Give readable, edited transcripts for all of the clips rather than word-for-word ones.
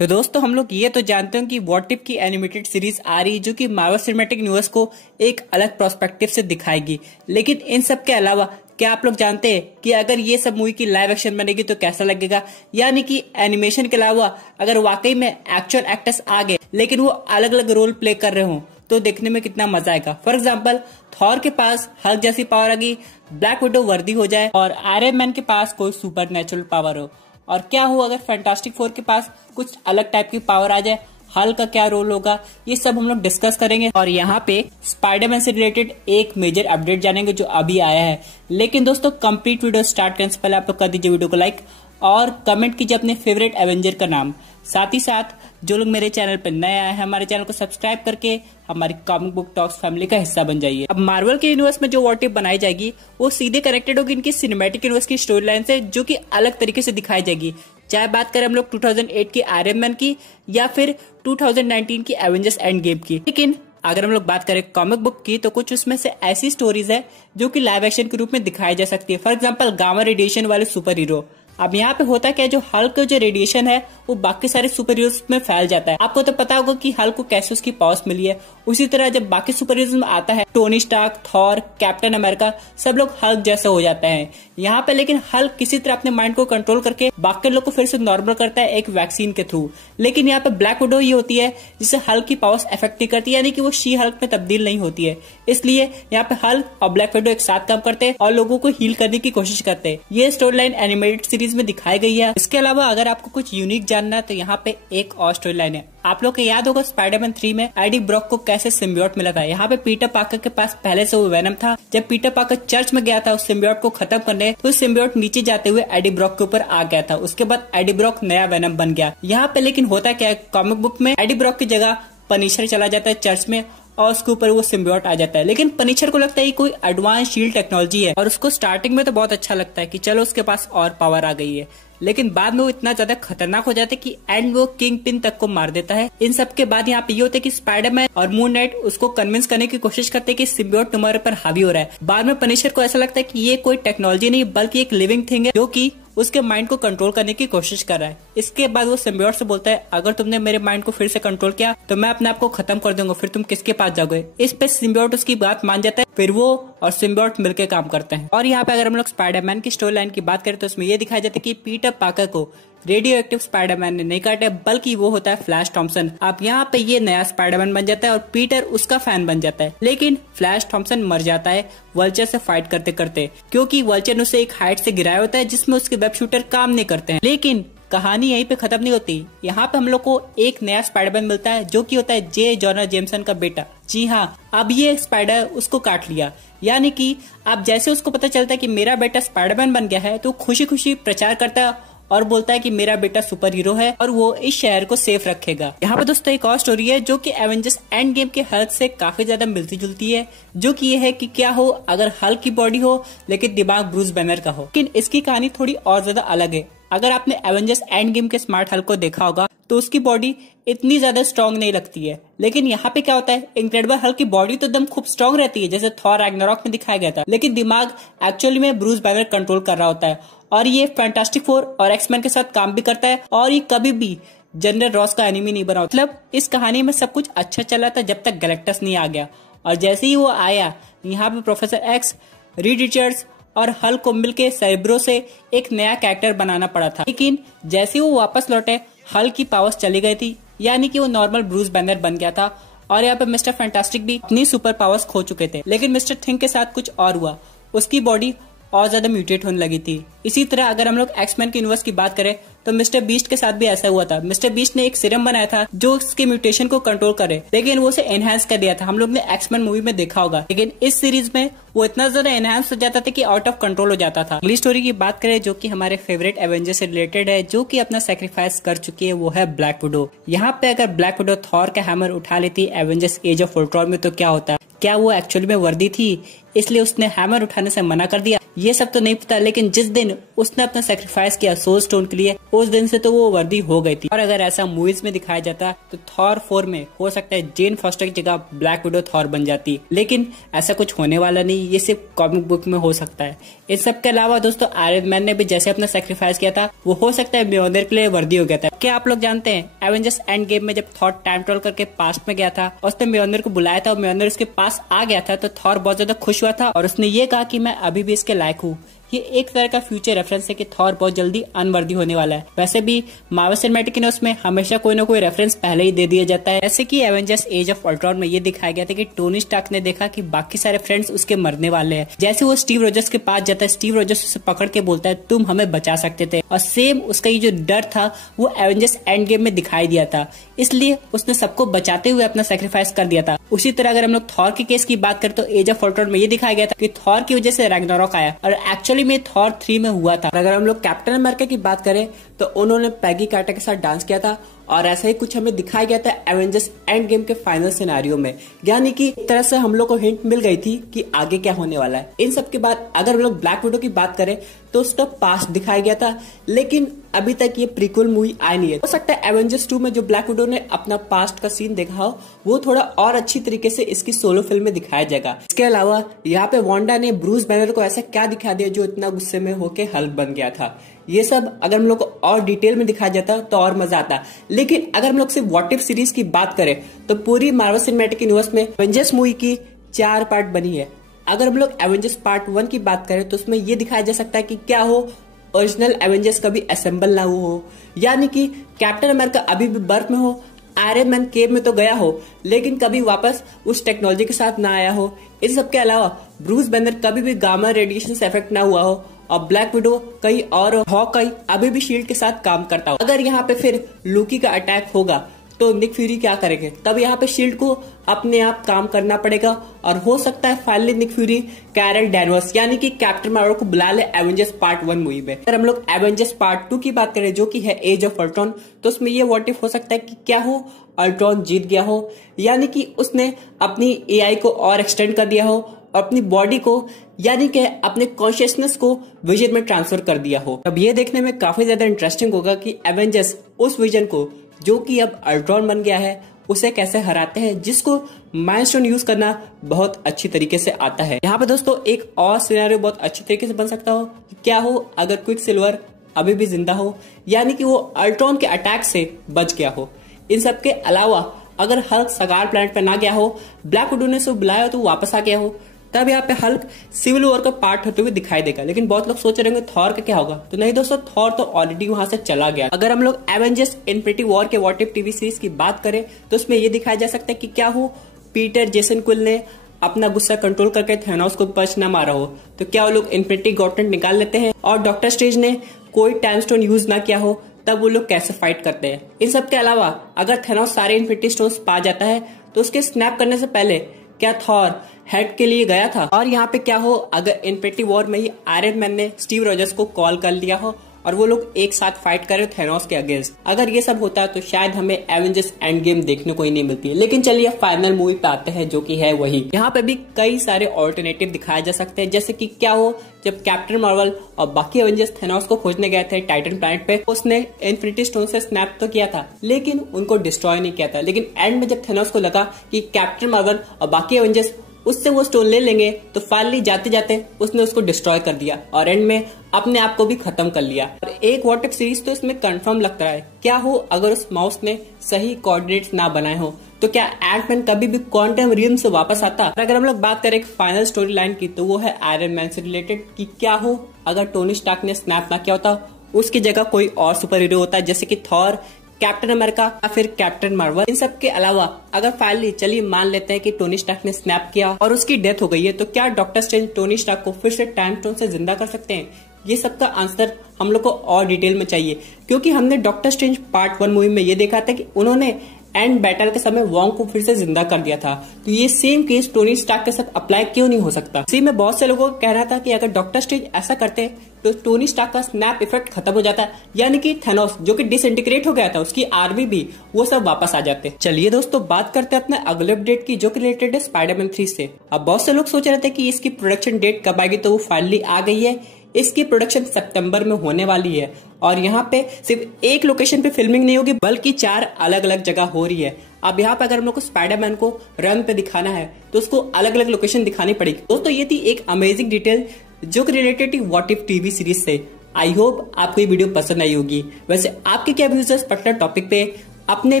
तो दोस्तों हम लोग ये तो जानते हैं कि व्हाट इफ की एनिमेटेड सीरीज आ रही है जो कि मार्वल सिनेमैटिक यूनिवर्स को एक अलग पर्सपेक्टिव से दिखाएगी। लेकिन इन सब के अलावा क्या आप लोग जानते हैं कि अगर ये सब मूवी की लाइव एक्शन बनेगी तो कैसा लगेगा, यानी कि एनिमेशन के अलावा अगर वाकई में एक्चुअल एक्टर्स आ गए लेकिन वो अलग अलग रोल प्ले कर रहे हों तो देखने में कितना मजा आएगा। फॉर एग्जाम्पल थॉर के पास हल्क जैसी पावर आ गई, ब्लैक विडो वर्दी हो जाए और आयरन मैन के पास कोई सुपर नेचुरल पावर हो, और क्या हो अगर फैंटास्टिक फोर के पास कुछ अलग टाइप की पावर आ जाए, हल्क का क्या रोल होगा, ये सब हम लोग डिस्कस करेंगे। और यहाँ पे स्पाइडरमैन से रिलेटेड एक मेजर अपडेट जानेंगे जो अभी आया है। लेकिन दोस्तों कंप्लीट वीडियो स्टार्ट करने से पहले आप लोग कर दीजिए वीडियो को लाइक और कमेंट कीजिए अपने फेवरेट एवेंजर का नाम। साथ ही साथ जो लोग मेरे चैनल पर नए आए हैं हमारे चैनल को सब्सक्राइब करके हमारी कॉमिक बुक टॉक्स फैमिली का हिस्सा बन जाइए। अब मार्वल के यूनिवर्स में जो व्हाट इफ बनाई जाएगी वो सीधे कनेक्टेड होगी इनकी सिनेमैटिक यूनिवर्स की स्टोरी लाइन से, जो कि अलग तरीके से दिखाई जाएगी। चाहे बात करें हम लोग 2008 की आयरन मैन की या फिर 2019 की एवेंजर्स एंड गेम की। लेकिन अगर हम लोग बात करें कॉमिक बुक की तो कुछ उसमें से ऐसी स्टोरीज है जो कि लाइव एक्शन के रूप में दिखाई जा सकती है। फॉर एग्जाम्पल गामा रेडिएशन वाले सुपर हीरो। अब यहाँ पे होता क्या, जो हल्क का जो रेडिएशन है वो बाकी सारे सुपर हीरोज में फैल जाता है। आपको तो पता होगा कि हल्क को कैसे उसकी पावर्स मिली है। उसी तरह जब बाकी सुपर हीरोज में आता है, Tony Stark, Thor, Captain America, सब लोग हल्क जैसे हो जाते हैं। यहाँ पे लेकिन हल्क किसी तरह अपने माइंड को कंट्रोल करके बाकी लोग को फिर से नॉर्मल करता है एक वैक्सीन के थ्रू। लेकिन यहाँ पे ब्लैक विडो ये होती है जिससे हल्क की पावर्स इफेक्ट नहीं करती, यानी कि वो शी हल्क में तब्दील नहीं होती है। इसलिए यहाँ पे हल्क और ब्लैक विडो एक साथ काम करते हैं और लोगों को हील करने की कोशिश करते हैं। ये स्टोरी लाइन एनिमेटेड सीरीज में दिखाई गई है। इसके अलावा अगर आपको कुछ यूनिक जानना है तो यहाँ पे एक और स्टोरी लाइन है। आप लोग को याद होगा स्पाइडरमैन 3 में एडी ब्रॉक को कैसे सिम्बियोट मिला था। यहाँ पे पीटर पार्कर के पास पहले से वो वेनम था। जब पीटर पार्कर चर्च में गया था उस सिम्बियोट को खत्म करने, तो सिम्बियोट नीचे जाते हुए एडी ब्रॉक के ऊपर आ गया था। उसके बाद एडी ब्रॉक नया वेनम बन गया। यहाँ पे लेकिन होता क्या है, कॉमिक बुक में एडी ब्रॉक की जगह पनिशर चला जाता है चर्च में और उसके ऊपर वो सिम्बियोट आ जाता है। लेकिन पनिशर को लगता है कोई एडवांस शील्ड टेक्नोलॉजी है और उसको स्टार्टिंग में तो बहुत अच्छा लगता है कि चलो उसके पास और पावर आ गई है। लेकिन बाद में वो इतना ज्यादा खतरनाक हो जाता है कि एंड वो किंग पिन तक को मार देता है। इन सब के बाद यहाँ पे ये होता है कि स्पाइडरमैन और मून नाइट उसको कन्विंस करने की कोशिश करते हैं कि सिम्बियोट तुम्हारे पर हावी हो रहा है। बाद में पनिशर को ऐसा लगता है कि ये कोई टेक्नोलॉजी नहीं बल्कि एक लिविंग थिंग है जो कि उसके माइंड को कंट्रोल करने की कोशिश कर रहा है। इसके बाद वो सिम्बियोट से बोलता है अगर तुमने मेरे माइंड को फिर से कंट्रोल किया तो मैं अपने आप को खत्म कर दूंगा, फिर तुम किसके पास जाओगे। इस पे सिम्बियोट उसकी बात मान जाता है। फिर वो और सिम्बियोट मिलकर काम करते हैं। और यहाँ पे अगर हम लोग स्पाइडरमैन की स्टोरी लाइन की बात करें तो उसमें ये दिखाया जाता है कि पीटर पार्कर को रेडियो एक्टिव स्पाइडरमैन ने नहीं काटा बल्कि वो होता है फ्लैश थॉम्पसन। अब यहाँ पे ये नया स्पाइडरमैन बन जाता है और पीटर उसका फैन बन जाता है। लेकिन फ्लैश थॉम्पसन मर जाता है वल्चर से फाइट करते करते, क्योंकि वल्चर ने उसे एक हाइट से गिराया होता है जिसमें उसके वेब शूटर काम नहीं करते हैं। लेकिन कहानी यहीं पे खत्म नहीं होती। यहाँ पे हम लोग को एक नया स्पाइडरमैन मिलता है जो कि होता है जे जॉनर जेमसन का बेटा। जी हाँ, अब ये स्पाइडर उसको काट लिया, यानी कि अब जैसे उसको पता चलता है कि मेरा बेटा स्पाइडरमैन बन गया है तो खुशी खुशी प्रचार करता है और बोलता है कि मेरा बेटा सुपर हीरो है और वो इस शहर को सेफ रखेगा। यहाँ पे दोस्तों एक और स्टोरी है जो कि एवेंजर्स एंड गेम के हल्क से काफी ज्यादा मिलती जुलती है, जो कि ये है कि क्या हो अगर हल्क की बॉडी हो लेकिन दिमाग ब्रूस बैनर का हो। लेकिन इसकी कहानी थोड़ी और ज्यादा अलग है। अगर आपने एवेंजर्स एंड गेम के स्मार्ट हल्क को देखा होगा तो उसकी बॉडी इतनी ज्यादा स्ट्रांग नहीं लगती है। लेकिन यहाँ पे क्या होता है, इनक्रेडिबल हल्क की बॉडी तो एकदम खूब स्ट्रांग रहती है जैसे थॉर रैग्नारॉक में दिखाया गया था, लेकिन दिमाग एक्चुअली में ब्रूस बैनर कंट्रोल कर रहा होता है। और ये फैंटास्टिक फोर और एक्समैन के साथ काम भी करता है और ये कभी भी जनरल रॉस का एनिमी नहीं बना। मतलब इस कहानी में सब कुछ अच्छा चला था जब तक गैलेक्टस नहीं आ गया, और जैसे ही वो आया यहाँ पे प्रोफेसर एक्स, रीड रिचर्ड्स और हल्क को मिलके सेरेब्रो से एक नया कैरेक्टर बनाना पड़ा था। लेकिन जैसे वो वापस लौटे हल्क की पावर्स चली गई थी, यानी कि वो नॉर्मल ब्रूस बैनर बन गया था। और यहाँ पे मिस्टर फैंटास्टिक भी अपनी सुपर पावर्स खो चुके थे। लेकिन मिस्टर थिंग के साथ कुछ और हुआ, उसकी बॉडी और ज्यादा म्यूटेट होने लगी थी। इसी तरह अगर हम लोग एक्समैन के यूनिवर्स की बात करें तो मिस्टर बीस्ट के साथ भी ऐसा हुआ था। मिस्टर बीस्ट ने एक सीरम बनाया था जो उसके म्यूटेशन को कंट्रोल करे, लेकिन वो उसे एनहांस कर दिया था। हम लोग ने एक्समैन मूवी में देखा होगा। लेकिन इस सीरीज में वो इतना ज्यादा एनहांस हो जाता था कि आउट ऑफ कंट्रोल हो जाता था। अगली स्टोरी की बात करें जो कि हमारे फेवरेट एवेंजर से रिलेटेड है, जो कि अपना सेक्रीफाइस कर चुकी है, वो है ब्लैक विडो। यहाँ पे अगर ब्लैक विडो थॉर का हैमर उठा लेती एवेंजर्स एज ऑफ अल्ट्रॉन में तो क्या होता है, क्या वो एक्चुअली में वर्दी थी इसलिए उसने हैमर उठाने से मना कर दिया। ये सब तो नहीं पता, लेकिन जिस दिन उसने अपना सेक्रीफाइस किया सोल स्टोन के लिए, उस दिन से तो वो वर्दी हो गई थी। और अगर ऐसा मूवीज में दिखाया जाता तो थॉर 4 में हो सकता है जेन फॉस्टर की जगह ब्लैक विडो थॉर बन जाती, लेकिन ऐसा कुछ होने वाला नहीं, ये सिर्फ कॉमिक बुक में हो सकता है। इन सब के अलावा दोस्तों आयरन मैन ने भी जैसे अपना सेक्रीफाइस किया था, वो हो सकता है म्योनर के लिए वर्दी हो गया था। क्या आप लोग जानते हैं एवेंजर्स एंड गेम में जब थॉर टाइम ट्रैवल करके पास्ट में गया था और उसने म्योनर को बुलाया था और म्योनर उसके पास आ गया था, तो थॉर बहुत ज्यादा खुश हुआ था और उसने ये कहा कि मैं अभी भी इसके लायक हूँ। ये एक तरह का फ्यूचर रेफरेंस है कि थॉर बहुत जल्दी अनवर्दी होने वाला है। वैसे भी मार्वल सिनेमैटिक यूनिवर्स में हमेशा कोई ना कोई रेफरेंस पहले ही दे दिया जाता है। जैसे कि एवेंजर्स एज ऑफ अल्ट्रॉन में ये दिखाया गया था कि टोनी स्टार्क ने देखा कि बाकी सारे फ्रेंड्स उसके मरने वाले हैं। जैसे वो स्टीव रॉजर्स के पास जाता है, स्टीव रॉजर्स उसे पकड़ के बोलता है तुम हमें बचा सकते थे, और सेम उसका ये जो डर था वो एवेंजर्स एंड गेम में दिखाई दिया था, इसलिए उसने सबको बचाते हुए अपना सेक्रीफाइस कर दिया था। उसी तरह अगर हम लोग थॉर के केस की बात करें तो एज ऑफ अल्ट्रॉन में ये दिखाया गया था कि थॉर की वजह से रैग्नारॉक आया, और एक्चुअली में थॉर 3 में हुआ था। अगर हम लोग कैप्टन अमेरिका की बात करें तो उन्होंने पैगी कार्टर के साथ डांस किया था, और ऐसा ही कुछ हमें दिखाया गया था एवेंजर्स एंड गेम के फाइनल सिनेरियो में, यानी कि एक तरह से हम लोग को हिंट मिल गई थी कि आगे क्या होने वाला है। इन सब के बाद अगर हम लोग ब्लैक विडो की बात करें तो उसका पास्ट दिखाया गया था, लेकिन अभी तक ये प्रीक्वल मूवी आई नहीं है। हो सकता है एवेंजर्स 2 में जो ब्लैक विडो ने अपना पास्ट का सीन देखा हो वो थोड़ा और अच्छी तरीके से इसकी सोलो फिल्म में दिखाया जाएगा। इसके अलावा यहाँ पे वांडा ने ब्रूस बैनर को ऐसा क्या दिखा दिया जो इतना गुस्से में होके हल्क बन गया था। ये सब अगर हम लोग को और डिटेल में दिखाया जाता तो और मजा आता। लेकिन अगर हम लोग सिर्फ व्हाट इफ सीरीज की बात करें तो पूरी मार्वल सिनेमैटिक यूनिवर्स में एवेंजर्स मूवी की 4 पार्ट बनी है। अगर हम लोग एवेंजर्स पार्ट 1 की बात करें तो उसमें ये दिखाया जा सकता है कि क्या हो ओरिजिनल एवेंजर्स कभी असेंबल ना हुआ हो, यानी कि कैप्टन अमेरिका अभी भी बर्फ में हो, आयरन मैन केव में तो गया हो लेकिन कभी वापस उस टेक्नोलॉजी के साथ ना आया हो। इन सब के अलावा ब्रूस बैनर कभी भी गामा रेडिएशन से इफेक्ट ना हुआ हो, और ब्लैक विडो कहीं और हॉकाई अभी भी शील्ड के साथ काम करता हो। अगर यहाँ पे फिर लूकी का अटैक होगा तो निक फ्यूरी क्या करेंगे, तब यहाँ पे शील्ड को अपने आप काम करना पड़ेगा, और हो सकता है finally Nick Fury Carol Danvers यानी कि कैप्टन मार्वल को बुला ले एवेंजर्स पार्ट 1 मूवी में। अगर हम लोग एवेंजर्स पार्ट 2 की बात करें जो कि है एज ऑफ अल्ट्रॉन, तो उसमें ये व्हाट इफ हो सकता है कि क्या हो अल्ट्रॉन जीत गया हो, यानी कि उसने अपनी एआई को और एक्सटेंड कर दिया हो, अपनी बॉडी को यानी कि अपने कॉन्शियसनेस को विजन में ट्रांसफर कर दिया हो। अब ये देखने में काफी ज्यादा इंटरेस्टिंग होगा कि एवेंजर्स उस विजन को जो कि अब अल्ट्रॉन बन गया है उसे कैसे हराते हैं, जिसको माइलस्टोन यूज करना बहुत अच्छी तरीके से आता है। यहाँ पे दोस्तों एक और सिनेरियो बहुत अच्छी तरीके से बन सकता हो कि क्या हो अगर क्विक सिल्वर अभी भी जिंदा हो, यानी कि वो अल्ट्रॉन के अटैक से बच गया हो। इन सब के अलावा अगर हल्क सगार प्लैनेट पे ना गया हो, ब्लैक विडो ने उसे बुलाया हो तो वापस आ गया हो, तब यहाँ पे हल्क सिविल वॉर का पार्ट होते हुए दिखाई देगा। लेकिन बहुत लोग सोच रहे होंगे थॉर का क्या होगा, तो नहीं दोस्तों, थॉर तो ऑलरेडी वहां से चला गया। अगर हम लोग एवेंजर्स इन्फिनिटी वॉर के व्हाट इफ टीवी सीरीज की बात करें तो उसमें ये दिखाया जा सकता है कि क्या हो पीटर जेसन क्विल ने अपना गुस्सा कंट्रोल करके थैनोस को पंच ना मारा हो, तो क्या वो लोग इन्फिनिटी गॉन्टलेट निकाल लेते हैं, और डॉक्टर स्ट्रेंज ने कोई टाइम स्टोन यूज ना किया हो तब वो लोग कैसे फाइट करते हैं। इन सब के अलावा अगर थैनोस सारे इन्फिनिटी स्टोन्स पा जाता है तो उसके स्नैप करने से पहले क्या थॉर हेड के लिए गया था, और यहाँ पे क्या हो अगर इन्फिनिटी वॉर में ही आयरन मैन ने स्टीव रॉजर्स को कॉल कर लिया हो और वो लोग एक साथ फाइट करे थैनोस के अगेंस्ट। अगर ये सब होता है तो शायद हमें एवेंजर्स एंड गेम देखने को ही नहीं मिलती है। लेकिन चलिए फाइनल मूवी पे आते हैं जो कि है वही। यहाँ पे भी कई सारे ऑल्टरनेटिव दिखाए जा सकते हैं, जैसे कि क्या हो जब कैप्टन मार्वल और बाकी एवेंजर्स थैनोस को खोजने गए थे टाइटन प्लैनेट पे, उसने इन्फिनिटी स्टोन से स्नैप तो किया था लेकिन उनको डिस्ट्रॉय नहीं किया था। लेकिन एंड में जब थैनोस को लगा कि कैप्टन मार्वल और बाकी एवेंजर्स उससे वो स्टोन ले लेंगे, तो फाइनली जाते जाते उसने उसको डिस्ट्रॉय कर दिया और एंड में अपने आप को भी खत्म कर लिया। और एक व्हाट इफ सीरीज तो इसमें कंफर्म लगता है, क्या हो अगर उस माउस ने सही कोऑर्डिनेट्स ना बनाए हो, तो क्या एंटमैन कभी भी क्वांटम रियम से वापस आता। और अगर हम लोग बात करें फाइनल स्टोरी लाइन की तो वो है आयरन मैन से रिलेटेड, कि क्या हो अगर टोनी स्टार्क ने स्नैप ना किया होता, उसकी जगह कोई और सुपर हीरो होता, जैसे कि थॉर, कैप्टन अमेरिका या फिर कैप्टन मार्वल। इन सब के अलावा अगर फाइनली चलिए मान लेते हैं कि टोनी स्टार्क ने स्नैप किया और उसकी डेथ हो गई है, तो क्या डॉक्टर स्ट्रेंज टोनी स्टार्क को फिर से टाइम स्टोन से जिंदा कर सकते हैं? ये सब का आंसर हम लोग को और डिटेल में चाहिए, क्योंकि हमने डॉक्टर स्ट्रेंज पार्ट 1 मूवी में ये देखा था कि उन्होंने एंड बैटल के समय वोंग को फिर से जिंदा कर दिया था। तो ये सेम केस टोनी स्टार्क के साथ अप्लाई क्यों नहीं हो सकता? इसी में बहुत से लोगों का कहना था कि अगर डॉक्टर स्ट्रेंज ऐसा करते तो टोनी स्टार्क का स्नैप इफेक्ट खत्म हो जाता, यानी कि थैनोस जो कि डिसइंटीग्रेट हो गया था, उसकी आर्मी भी, वो सब वापस आ जाते। चलिए दोस्तों, बात करते हैं अपने अगले अपडेट की, जो कि रिलेटेड है स्पाइडरमैन 3 से। अब बहुत से लोग सोच रहे थे कि इसकी प्रोडक्शन डेट कब आएगी, तो वो फाइनली आ गई है। इसकी प्रोडक्शन सितंबर में होने वाली है और यहाँ पे सिर्फ एक लोकेशन पे फिल्मिंग नहीं होगी, बल्कि 4 अलग अलग जगह हो रही है। अब यहाँ पे अगर हम लोग को स्पाइडरमैन को रन पे दिखाना है तो उसको अलग अलग लोकेशन दिखानी पड़ेगी। दोस्तों ये थी एक अमेजिंग डिटेल जो कि रिलेटेड थी व्हाट इफ टीवी सीरीज से। आई होप आपको ये वीडियो पसंद आई होगी। वैसे आपके क्या व्यूज है इस पर्टिकुलर टॉपिक पे, अपने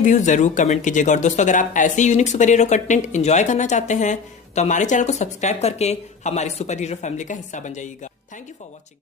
व्यूज जरूर कमेंट कीजिएगा। और दोस्तों अगर आप ऐसे unique super hero content enjoy करना चाहते हैं तो हमारे चैनल को सब्सक्राइब करके हमारी सुपर हीरो फैमिली का हिस्सा बन जाइएगा। Thank you for watching.